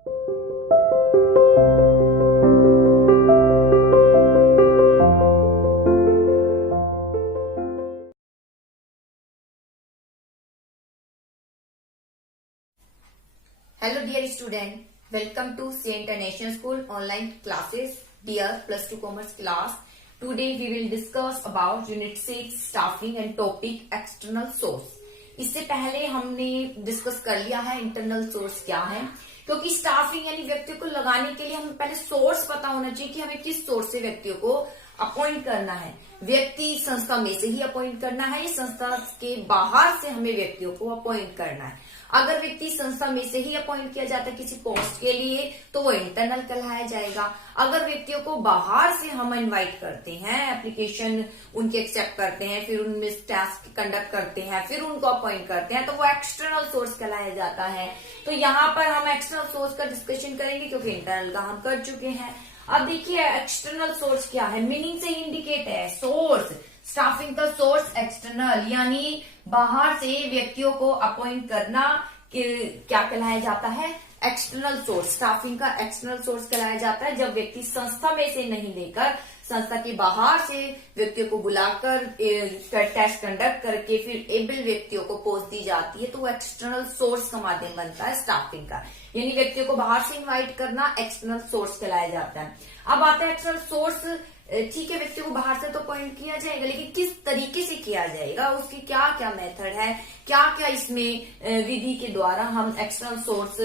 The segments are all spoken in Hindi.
Hello dear student, welcome to St. International School online classes, dear plus 2 commerce class. Today we will discuss about unit 6 staffing and topic external source. इससे पहले हमने डिस्कस कर लिया है इंटरनल सोर्स क्या है, क्योंकि स्टाफिंग यानी व्यक्ति को लगाने के लिए हमें पहले सोर्स पता होना चाहिए कि हमें किस सोर्स से व्यक्तियों को अपॉइंट करना है। व्यक्ति संस्था में से ही अपॉइंट करना है या संस्था के बाहर से हमें व्यक्तियों को अपॉइंट करना है। अगर व्यक्ति संस्था में से ही अपॉइंट किया जाता है किसी पोस्ट के लिए तो वो इंटरनल कहलाया जाएगा। अगर व्यक्तियों को बाहर से हम इनवाइट करते हैं, एप्लीकेशन उनके एक्सेप्ट करते हैं, फिर उनमें टास्क कंडक्ट करते हैं, फिर उनको अपॉइंट करते हैं, तो वो एक्सटर्नल सोर्स कहलाया जाता है। तो यहाँ पर हम एक्सटर्नल सोर्स का डिस्कशन करेंगे क्योंकि इंटरनल का हम कर चुके हैं। अब देखिए एक्सटर्नल सोर्स क्या है, मीनिंग से इंडिकेट है सोर्स। स्टाफिंग का सोर्स एक्सटर्नल यानी बाहर से व्यक्तियों को अपॉइंट करना क्या कहलाया जाता है, एक्सटर्नल सोर्स। स्टाफिंग का एक्सटर्नल सोर्स कहलाया जाता है जब व्यक्ति संस्था में से नहीं लेकर संस्था के बाहर से व्यक्तियों को बुलाकर टेस्ट कंडक्ट करके फिर एबल व्यक्तियों को पोस्ट दी जाती है, तो वो एक्सटर्नल सोर्स का माध्यम बनता है स्टाफिंग का। यानी व्यक्तियों को बाहर से इनवाइट करना एक्सटर्नल सोर्स कहलाया जाता है। अब आता है एक्सटर्नल सोर्स, ठीक है व्यक्ति को बाहर से तो अपॉइंट किया जाएगा, लेकिन किस तरीके से किया जाएगा, उसकी क्या क्या मेथड है, क्या क्या इसमें विधि के द्वारा हम एक्सटर्नल सोर्स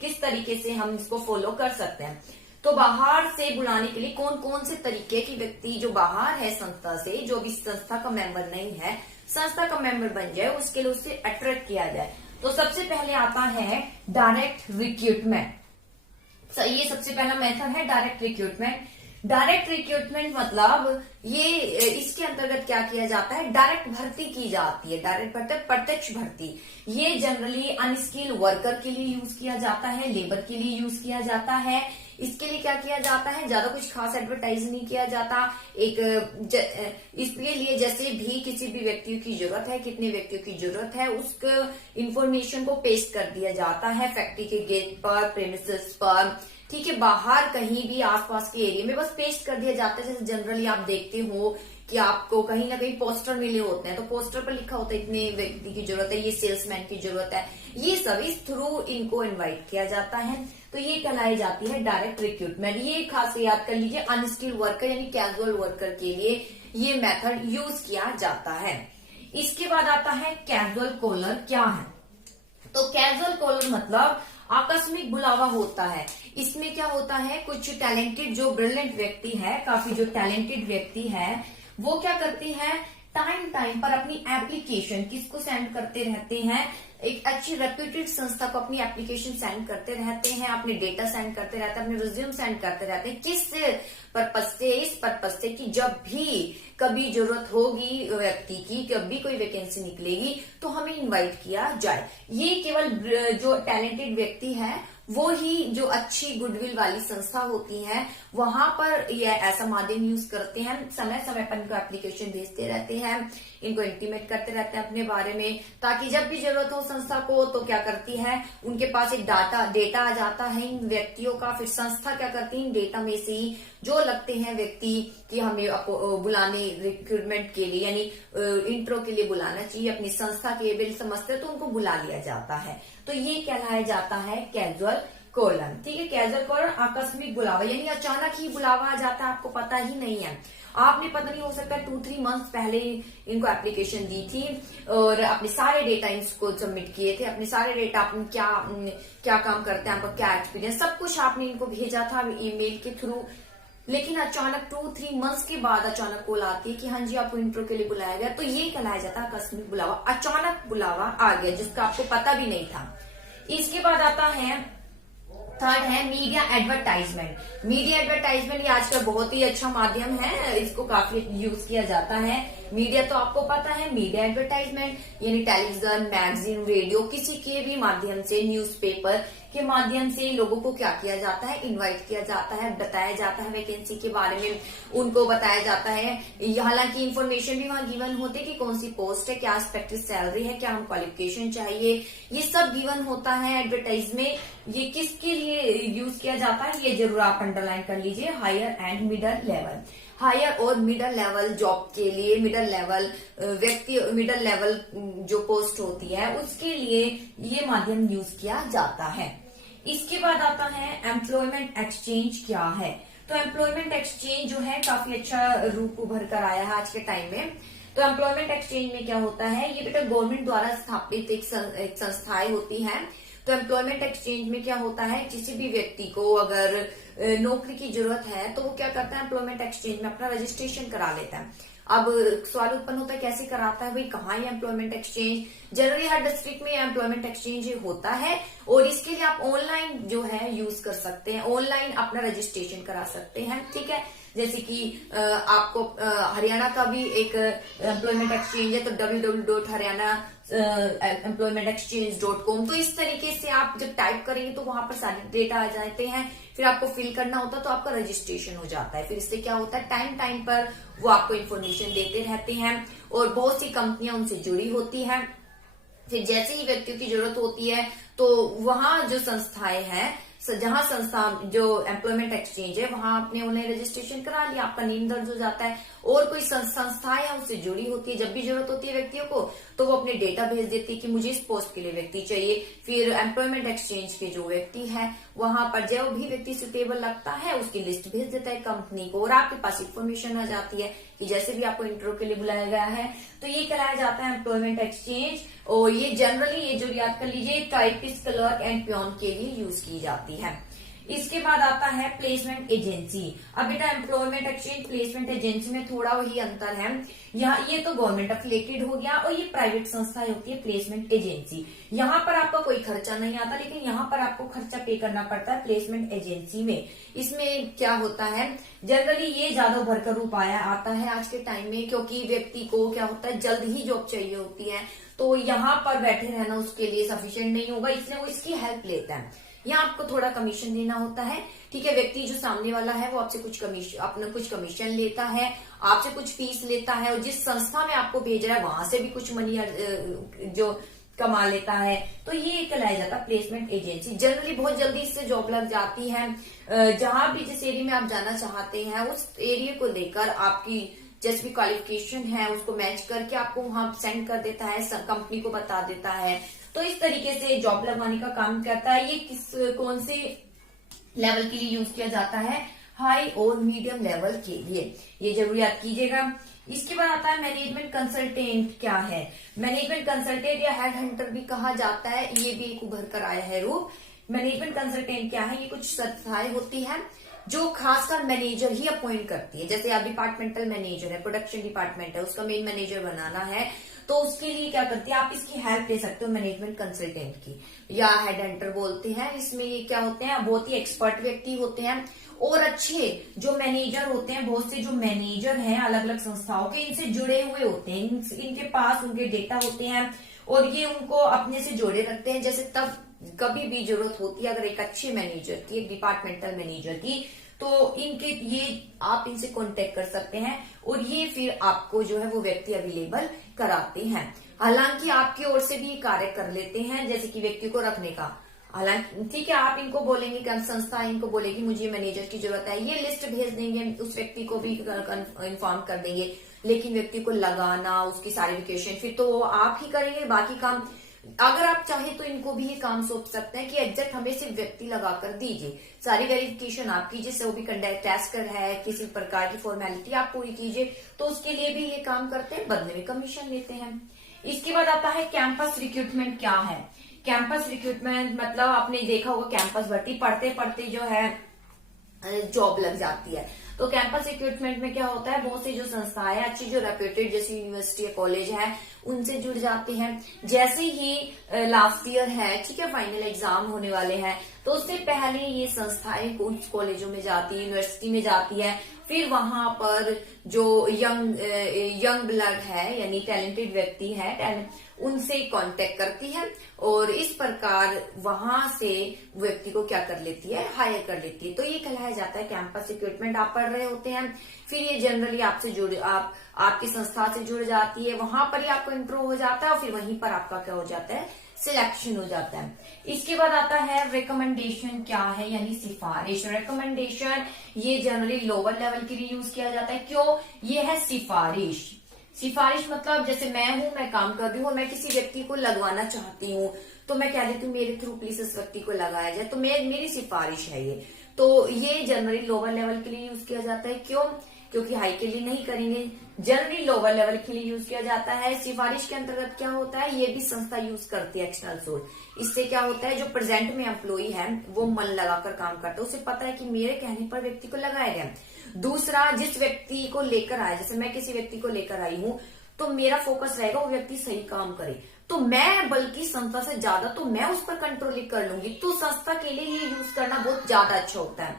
किस तरीके से हम इसको फॉलो कर सकते हैं। तो बाहर से बुलाने के लिए कौन कौन से तरीके की व्यक्ति जो बाहर है संस्था से, जो भी संस्था का मेंबर नहीं है, संस्था का मेंबर बन जाए, उसके लिए उससे अट्रैक्ट किया जाए। तो सबसे पहले आता है डायरेक्ट रिक्रूटमेंट। ये सबसे पहला मेथड है डायरेक्ट रिक्रूटमेंट। डायरेक्ट रिक्रूटमेंट मतलब ये इसके अंतर्गत क्या किया जाता है, डायरेक्ट भर्ती की जाती है। डायरेक्ट भर्ती, प्रत्यक्ष भर्ती, ये जनरली अनस्किल्ड वर्कर के लिए यूज किया जाता है, लेबर के लिए यूज किया जाता है। इसके लिए क्या किया जाता है, ज्यादा कुछ खास एडवर्टाइज नहीं किया जाता। इसके लिए जैसे भी किसी भी व्यक्ति की जरूरत है, कितने व्यक्तियों की जरूरत है, उसको इंफॉर्मेशन को पेस्ट कर दिया जाता है फैक्ट्री के गेट पर, प्रेमिसेस पर, ठीक है, बाहर कहीं भी आसपास के एरिया में बस पेस्ट कर दिया जाता है। जैसे जनरली आप देखते हो कि आपको कहीं ना कहीं पोस्टर मिले होते हैं, तो पोस्टर पर लिखा होता है इतने व्यक्ति की जरूरत है, ये सेल्समैन की जरूरत है, ये सब इस थ्रू इनको इनवाइट किया जाता है। तो ये कहलाई जाती है डायरेक्ट रिक्रूटमेंट। ये खास याद कर लीजिए, अनस्किल्ड वर्कर यानी कैजुअल वर्कर के लिए ये मेथड यूज किया जाता है। इसके बाद आता है कैजुअल कॉलर। क्या है, तो कैजुअल कॉलर मतलब आकस्मिक बुलावा होता है। इसमें क्या होता है, कुछ टैलेंटेड जो ब्रिलियंट व्यक्ति है, काफी जो टैलेंटेड व्यक्ति है, वो क्या करती है, टाइम टाइम पर अपनी एप्लीकेशन किसको सेंड करते रहते हैं, एक अच्छी रेप्यूटेड संस्था को अपनी एप्लीकेशन सेंड करते रहते हैं, अपने डेटा सेंड करते रहते हैं, अपने रिज्यूम सेंड करते रहते हैं। किस पर्पज से, इस पर्पज से कि जब भी कभी जरूरत होगी व्यक्ति की, कभी कोई वैकेंसी निकलेगी तो हमें इनवाइट किया जाए। ये केवल जो टैलेंटेड व्यक्ति है वो ही, जो अच्छी गुडविल वाली संस्था होती है वहां पर ये ऐसा माध्यम यूज करते हैं। समय समय पर इनको एप्लीकेशन भेजते रहते हैं, इनको इंटीमेट करते रहते हैं अपने बारे में, ताकि जब भी जरूरत हो संस्था को तो क्या करती है, उनके पास एक डेटा आ जाता है इन व्यक्तियों का। फिर संस्था क्या करती है, इन डेटा में से ही जो लगते हैं व्यक्ति कि हमें बुलाने रिक्रूटमेंट के लिए यानी इंट्रो के लिए बुलाना चाहिए, अपनी संस्था के एबल समझते तो उनको बुला लिया जाता है। तो ये कहलाया जाता है कैजुअल कॉलर। ठीक है, कैजुअल कॉलर आकस्मिक बुलावा यानी अचानक ही बुलावा आ जाता है, आपको पता ही नहीं है, आपने पता नहीं हो सकता 2-3 मंथ्स पहले इनको एप्लीकेशन दी थी और अपने सारे डेटा इनको सबमिट किए थे, अपने सारे डेटा, आपने क्या काम करते हैं, आपका क्या एक्सपीरियंस, सब कुछ आपने इनको भेजा था ईमेल के थ्रू। लेकिन अचानक 2-3 मंथ्स के बाद अचानक कॉल आती है कि हाँ जी आपको इंट्रो के लिए बुलाया गया, तो ये कहलाया जाता है आकस्मिक बुलावा। अचानक बुलावा आ गया जिसका आपको पता भी नहीं था। इसके बाद आता है थर्ड है मीडिया एडवर्टाइजमेंट। मीडिया एडवर्टाइजमेंट ये आजकल बहुत ही अच्छा माध्यम है, इसको काफी यूज किया जाता है। मीडिया तो आपको पता है, मीडिया एडवर्टाइजमेंट यानी टेलीविजन, मैगजीन, रेडियो, किसी के भी माध्यम से, न्यूज़पेपर के माध्यम से लोगों को क्या किया जाता है, इनवाइट किया जाता है, बताया जाता है वैकेंसी के बारे में, उनको बताया जाता है। हालांकि इन्फॉर्मेशन भी वहां गिवन होते कि कौन सी पोस्ट है, क्या एक्सपेक्टेड सैलरी है, क्या हम क्वालिफिकेशन चाहिए, ये सब गिवन होता है एडवर्टाइज में। ये किसके लिए यूज किया जाता है, ये जरूर आप अंडरलाइन कर लीजिए, higher and middle level. Higher और मिडल लेवल जॉब के लिए, मिडल लेवल व्यक्ति, मिडल लेवल जो पोस्ट होती है उसके लिए ये माध्यम यूज किया जाता है। इसके बाद आता है एम्प्लॉयमेंट एक्सचेंज क्या है। तो एम्प्लॉयमेंट एक्सचेंज जो है काफी अच्छा रूप उभर कर आया है आज के टाइम में। तो एम्प्लॉयमेंट एक्सचेंज में क्या होता है, ये बेटा गवर्नमेंट द्वारा स्थापित एक संस्थाएं होती हैं। तो एम्प्लॉयमेंट एक्सचेंज में क्या होता है, किसी भी व्यक्ति को अगर नौकरी की जरूरत है तो वो क्या करता है, एम्प्लॉयमेंट एक्सचेंज में अपना रजिस्ट्रेशन करा लेता है। अब सवाल उत्पन्न होता है कैसे कराता है भाई, कहाँ है एम्प्लॉयमेंट एक्सचेंज। जनरली हर डिस्ट्रिक्ट में एम्प्लॉयमेंट एक्सचेंज होता है और इसके लिए आप ऑनलाइन जो है यूज कर सकते हैं, ऑनलाइन अपना रजिस्ट्रेशन करा सकते हैं। ठीक है, जैसे कि आपको हरियाणा का भी एक एम्प्लॉयमेंट एक्सचेंज है, तो www.haryanaemploymentexchange.com। तो इस तरीके से आप जब टाइप करेंगे तो वहां पर सारे डेटा आ जाते हैं, फिर आपको फिल करना होता है तो आपका रजिस्ट्रेशन हो जाता है। फिर इससे क्या होता है, टाइम टाइम पर वो आपको इन्फॉर्मेशन देते रहते हैं और बहुत सी कंपनियां उनसे जुड़ी होती है। फिर जैसे ही व्यक्तियों की जरूरत होती है तो वहां जो संस्थाएं हैं, जहां संस्था जो एम्प्लॉयमेंट एक्सचेंज है वहां आपने ऑनलाइन रजिस्ट्रेशन करा लिया, आपका नेम दर्ज हो जाता है और कोई संस्थाएं है उससे जुड़ी होती है। जब भी जरूरत होती है व्यक्तियों को तो वो अपने डेटा भेज देती है कि मुझे इस पोस्ट के लिए व्यक्ति चाहिए। फिर एम्प्लॉयमेंट एक्सचेंज के जो व्यक्ति है वहां पर जो भी व्यक्ति सुटेबल लगता है उसकी लिस्ट भेज देता है कंपनी को और आपके पास इंफॉर्मेशन आ जाती है कि जैसे भी आपको इंटरव्यू के लिए बुलाया गया है। तो ये कहलाया जाता है एम्प्लॉयमेंट एक्सचेंज। और ये जनरली, ये जो याद कर लीजिए, टाइपिस्ट, क्लर्क एंड पियोन के लिए यूज की जाती है। इसके बाद आता है प्लेसमेंट एजेंसी। अब बेटा एम्प्लॉयमेंट एक्सचेंज, प्लेसमेंट एजेंसी में थोड़ा वही अंतर है। यहाँ ये तो गवर्नमेंट अफिलिएटेड हो गया और ये प्राइवेट संस्था होती है प्लेसमेंट एजेंसी। यहाँ पर आपका कोई खर्चा नहीं आता, लेकिन यहाँ पर आपको खर्चा पे करना पड़ता है प्लेसमेंट एजेंसी में। इसमें क्या होता है, जनरली ये ज्यादा भरकर रूप आता है आज के टाइम में, क्योंकि व्यक्ति को क्या होता है, जल्द ही जॉब चाहिए होती है, तो यहाँ पर बैठे रहना उसके लिए सफिशिएंट नहीं होगा, इसलिए वो इसकी हेल्प लेता है। यहाँ आपको थोड़ा कमीशन देना होता है। ठीक है, व्यक्ति जो सामने वाला है वो आपसे कुछ कमीशन लेता है, आपसे कुछ फीस लेता है और जिस संस्था में आपको भेज रहा है वहां से भी कुछ मनी जो कमा लेता है। तो ये कहलाया जाता है प्लेसमेंट एजेंसी। जनरली बहुत जल्दी इससे जॉब लग जाती है। जहां भी जिस एरिया में आप जाना चाहते हैं उस एरिया को लेकर आपकी जैसे भी क्वालिफिकेशन है उसको मैच करके आपको वहां सेंड कर देता है, कंपनी को बता देता है। तो इस तरीके से जॉब लगवाने का काम करता है। ये कौन से लेवल के लिए यूज किया जाता है, हाई और मीडियम लेवल के लिए, ये जरूर याद कीजिएगा। इसके बाद आता है मैनेजमेंट कंसल्टेंट क्या है। मैनेजमेंट कंसल्टेंट या हेड हंटर भी कहा जाता है, ये भी एक उभर कर आया है रूप। मैनेजमेंट कंसल्टेंट क्या है, ये कुछ संस्थाएं होती है जो खासकर मैनेजर ही अपॉइंट करती है। जैसे आप डिपार्टमेंटल मैनेजर है, प्रोडक्शन डिपार्टमेंट है, उसका मेन मैनेजर बनाना है तो उसके लिए क्या करती है, आप इसकी हेल्प ले सकते हो मैनेजमेंट कंसल्टेंट की, या हेड हंटर बोलते हैं। इसमें ये क्या होते हैं, बहुत ही एक्सपर्ट व्यक्ति होते हैं और अच्छे जो मैनेजर होते हैं, बहुत से जो मैनेजर हैं अलग अलग संस्थाओं के, इनसे जुड़े हुए होते हैं, इनके पास उनके डेटा होते हैं और ये उनको अपने से जोड़े रखते हैं। जैसे तब कभी भी जरूरत होती है अगर एक अच्छे मैनेजर की, एक डिपार्टमेंटल मैनेजर की, तो इनके ये आप इनसे कांटेक्ट कर सकते हैं और ये फिर आपको जो है वो व्यक्ति अवेलेबल कराते हैं। हालांकि आपकी ओर से भी कार्य कर लेते हैं, जैसे कि व्यक्ति को रखने का। हालांकि ठीक है, आप इनको बोलेंगे कि संस्था इनको बोलेगी मुझे मैनेजर की जरूरत है, ये लिस्ट भेज देंगे, उस व्यक्ति को भी इन्फॉर्म कर देंगे, लेकिन व्यक्ति को लगाना, उसकी सार्टिफिकेशन फिर तो आप ही करेंगे, बाकी काम अगर आप चाहे तो इनको भी ये काम सौंप सकते हैं कि एग्जैक्ट हमें सिर्फ व्यक्ति लगाकर दीजिए, सारी वेरिफिकेशन आप कीजिए, जो भी कंडक्ट टेस्ट कर है, किसी प्रकार की फॉर्मेलिटी आप पूरी कीजिए, तो उसके लिए भी ये काम करते हैं, बदले में कमीशन लेते हैं। इसके बाद आता है कैंपस रिक्रूटमेंट क्या है। कैंपस रिक्रूटमेंट मतलब आपने देखा होगा कैंपस भर्ती पढ़ते पढ़ते जो है जॉब लग जाती है। तो कैंपस रिक्रूटमेंट में क्या होता है, बहुत सी जो संस्थाएं है अच्छी, जो रेप्यूटेड जैसे यूनिवर्सिटी या कॉलेज है, उनसे जुड़ जाते हैं। जैसे ही लास्ट ईयर है, ठीक है, फाइनल एग्जाम होने वाले हैं, तो उससे पहले ये संस्थाएं कुछ कॉलेजों में जाती है, यूनिवर्सिटी में जाती है, फिर वहां पर जो यंग ब्लड है यानी टैलेंटेड व्यक्ति है उनसे कांटेक्ट करती है और इस प्रकार वहां से व्यक्ति को क्या कर लेती है, हायर कर लेती है। तो ये कहलाया जाता है कैंपस रिक्रूटमेंट। आप पढ़ रहे होते हैं, फिर ये जनरली आपसे आपकी संस्था से जुड़ जाती है, वहां पर ही आपको इंट्रो हो जाता है और फिर वहीं पर आपका क्या हो जाता है, सिलेक्शन हो जाता है। इसके बाद आता है रिकमेंडेशन। क्या है, यानी सिफारिश। रिकमेंडेशन ये जनरली लोअर लेवल के लिए यूज किया जाता है। क्यों, ये है सिफारिश। सिफारिश मतलब जैसे मैं काम कर रही हूँ और मैं किसी व्यक्ति को लगवाना चाहती हूँ, तो मैं कह देती हूँ मेरे थ्रू प्लीज इस व्यक्ति को लगाया जाए, तो मेरी सिफारिश है ये। तो ये जनरली लोअर लेवल के लिए यूज किया जाता है। क्यों, क्योंकि हाई के लिए नहीं करेंगे, जनरली लोअर लेवल के लिए यूज किया जाता है। सिफारिश के अंतर्गत क्या होता है, ये भी संस्था यूज करती है एक्सटर्नल सोर्स। इससे क्या होता है, जो प्रेजेंट में एम्प्लॉई है वो मन लगाकर काम करता है, उसे पता है कि मेरे कहने पर व्यक्ति को लगाया गया। दूसरा, जिस व्यक्ति को लेकर आया, जैसे मैं किसी व्यक्ति को लेकर आई हूँ तो मेरा फोकस रहेगा वो व्यक्ति सही काम करे, तो मैं बल्कि संस्था से ज्यादा तो मैं उस पर कंट्रोल कर लूंगी, तो संस्था के लिए ये यूज करना बहुत ज्यादा अच्छा होता है।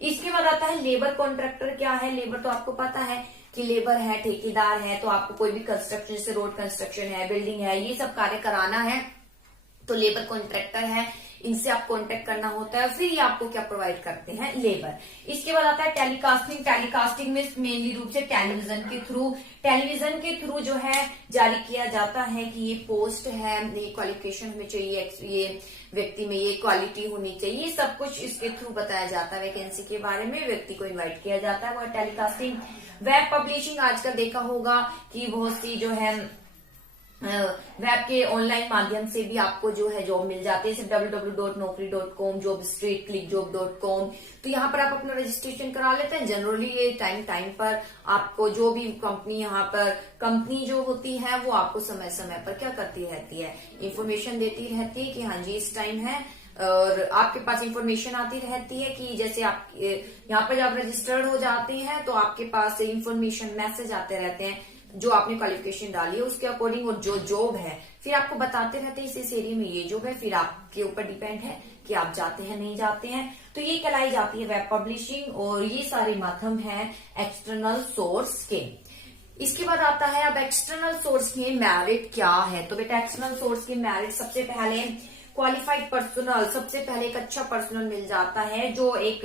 इसके बाद आता है लेबर कॉन्ट्रैक्टर। क्या है, लेबर तो आपको पता है कि लेबर है, ठेकेदार है, तो आपको कोई भी कंस्ट्रक्शन जैसे रोड कंस्ट्रक्शन है, बिल्डिंग है, ये सब कार्य कराना है तो लेबर कॉन्ट्रैक्टर है, इनसे आप कांटेक्ट करना होता है, फिर ये आपको क्या प्रोवाइड करते हैं, लेबर। इसके बाद आता है टेलीकास्टिंग। टेलीकास्टिंग में मेनली रूप से टेलीविजन के थ्रू जो है जारी किया जाता है कि ये पोस्ट है, ये क्वालिफिकेशन हमें चाहिए, ये व्यक्ति में ये क्वालिटी होनी चाहिए, ये सब कुछ इसके थ्रू बताया जाता है। वैकेंसी के बारे में व्यक्ति को इन्वाइट किया जाता है, वो टेलीकास्टिंग। वेब पब्लिशिंग, आजकल देखा होगा कि बहुत सी जो है वेब के ऑनलाइन माध्यम से भी आपको जो है जॉब मिल जाती है, जैसे www.naukri.com, JobStreet, clickjob.com। तो यहाँ पर आप अपना रजिस्ट्रेशन करा लेते हैं। जनरली ये टाइम पर आपको जो भी कंपनी जो होती है वो आपको समय समय पर क्या करती रहती है, इंफॉर्मेशन देती रहती है कि हाँ जी इस टाइम है, और आपके पास इंफॉर्मेशन आती रहती है कि जैसे आप यहाँ पर जब रजिस्टर्ड हो जाते हैं तो आपके पास इंफॉर्मेशन मैसेज आते रहते हैं जो आपने क्वालिफिकेशन डाली है उसके अकॉर्डिंग, और जो जॉब है फिर आपको बताते रहते हैं इस एरिया में ये जॉब है, फिर आपके ऊपर डिपेंड है कि आप जाते हैं नहीं जाते हैं। तो ये कहलाई जाती है वेब पब्लिशिंग, और ये सारे माध्यम है एक्सटर्नल सोर्स के। इसके बाद आता है अब एक्सटर्नल सोर्स के मेरिट क्या है। तो बेटा एक्सटर्नल सोर्स के मेरिट, सबसे पहले क्वालिफाइड पर्सनल, सबसे पहले एक अच्छा पर्सनल मिल जाता है जो एक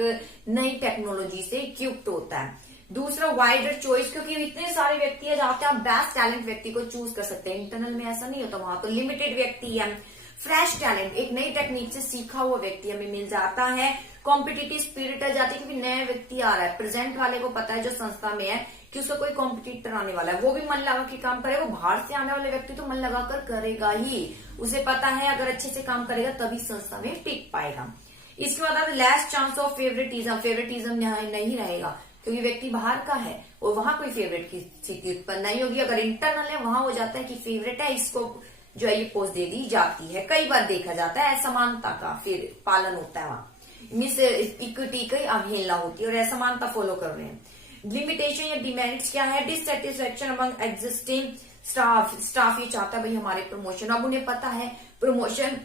नई टेक्नोलॉजी से इक्विप्ड होता है। दूसरा वाइडर चॉइस, क्योंकि इतने सारे व्यक्ति है जहाँ पे आप बेस्ट टैलेंट व्यक्ति को चूज कर सकते हैं। इंटरनल में ऐसा नहीं होता, वहां तो लिमिटेड व्यक्ति है। फ्रेश टैलेंट, एक नई टेक्निक से सीखा हुआ व्यक्ति हमें मिल जाता है। कॉम्पिटिटिव स्पिरिट आ जाती है क्योंकि नया व्यक्ति आ रहा है, प्रेजेंट वाले को पता है जो संस्था में है कि उसका कोई कॉम्पिटिटर आने वाला है, वो भी मन लगा के काम करेगा। बाहर से आने वाले व्यक्ति तो मन लगाकर करेगा ही, उसे पता है अगर अच्छे से काम करेगा तभी संस्था में टिक पाएगा। इसके बाद लेस चांस ऑफ फेवरेटिज्म नहीं रहेगा क्योंकि व्यक्ति बाहर का है और वहां कोई फेवरेट की स्थिति उत्पन्न नहीं होगी। अगर इंटरनल है वहां हो जाता है कि फेवरेट है, इसको जो है ये पोस्ट दे दी जाती है। कई बार देखा जाता है असमानता का फिर पालन होता है, वहां मिस इक्विटी की अवहेलना होती है और असमानता फॉलो कर रहे हैं। लिमिटेशन या डिमेरिट्स क्या है, डिससेटिस्फेक्शन अमंग एग्जिस्टिंग स्टाफ ये चाहता है भाई हमारे प्रमोशन, अब उन्हें पता है प्रमोशन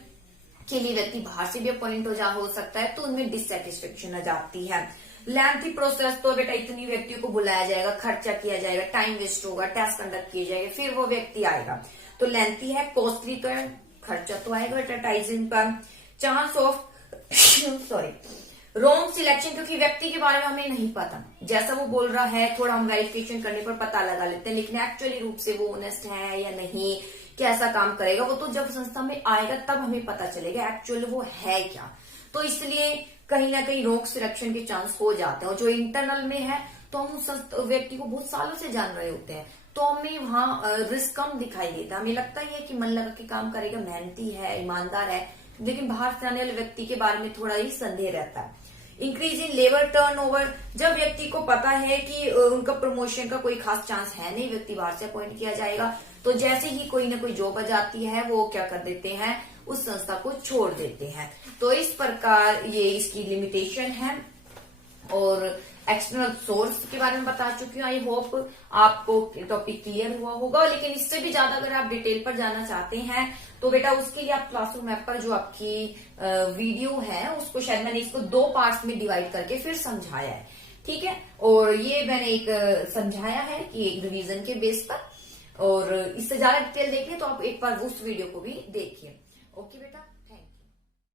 के लिए व्यक्ति बाहर से भी अपॉइंट हो सकता है, तो उनमें डिससेटिस्फेक्शन आ जाती है। लेंथी प्रोसेस, तो बेटा इतनी व्यक्तियों को बुलाया जाएगा, खर्चा किया जाएगा, टाइम वेस्ट होगा, टेस्ट कंडक्ट किए जाएंगे, फिर वो व्यक्ति आएगा, तो लेंथी है। कॉस्टली तो है, खर्चा तो आएगा एडवर्टाइजिंग पर। चांस ऑफ रॉन्ग सिलेक्शन, क्योंकि व्यक्ति के बारे में हमें नहीं पता, जैसा वो बोल रहा है थोड़ा हम वेरिफिकेशन करने पर पता लगा लेते हैं, लेकिन एक्चुअली रूप से वो ऑनेस्ट है या नहीं, कैसा काम करेगा, वो तो जब संस्था में आएगा तब हमें पता चलेगा एक्चुअली वो है क्या। तो इसलिए कहीं ना कहीं रॉन्ग सिलेक्शन के चांस हो जाते हैं। और जो इंटरनल में है तो हम उस व्यक्ति को बहुत सालों से जान रहे होते हैं, तो हमें वहां रिस्क कम दिखाई देता है, हमें लगता ही है कि मन लगा के काम करेगा, मेहनती है, ईमानदार है, लेकिन बाहर से आने वाले व्यक्ति के बारे में थोड़ा ही संदेह रहता है। इंक्रीज इन लेबर टर्नओवर, जब व्यक्ति को पता है कि उनका प्रमोशन का कोई खास चांस है नहीं, व्यक्ति बाहर से अपॉइंट किया जाएगा, तो जैसे ही कोई ना कोई जॉब आ जाती है वो क्या कर देते हैं, उस संस्था को छोड़ देते हैं। तो इस प्रकार ये इसकी लिमिटेशन है। और एक्सटर्नल सोर्स के बारे में बता चुकी हूँ, आई होप आपको टॉपिक क्लियर हुआ होगा। लेकिन इससे भी ज्यादा अगर आप डिटेल पर जाना चाहते हैं तो बेटा उसके लिए आप क्लासरूम ऐप पर जो आपकी वीडियो है उसको शायद मैंने इसको 2 पार्ट्स में डिवाइड करके फिर समझाया है। ठीक है। और ये मैंने एक समझाया है कि एक रिवीजन के बेस पर, और इससे ज्यादा डिटेल देखिए तो आप एक बार उस वीडियो को भी देखिए। ओके बेटा।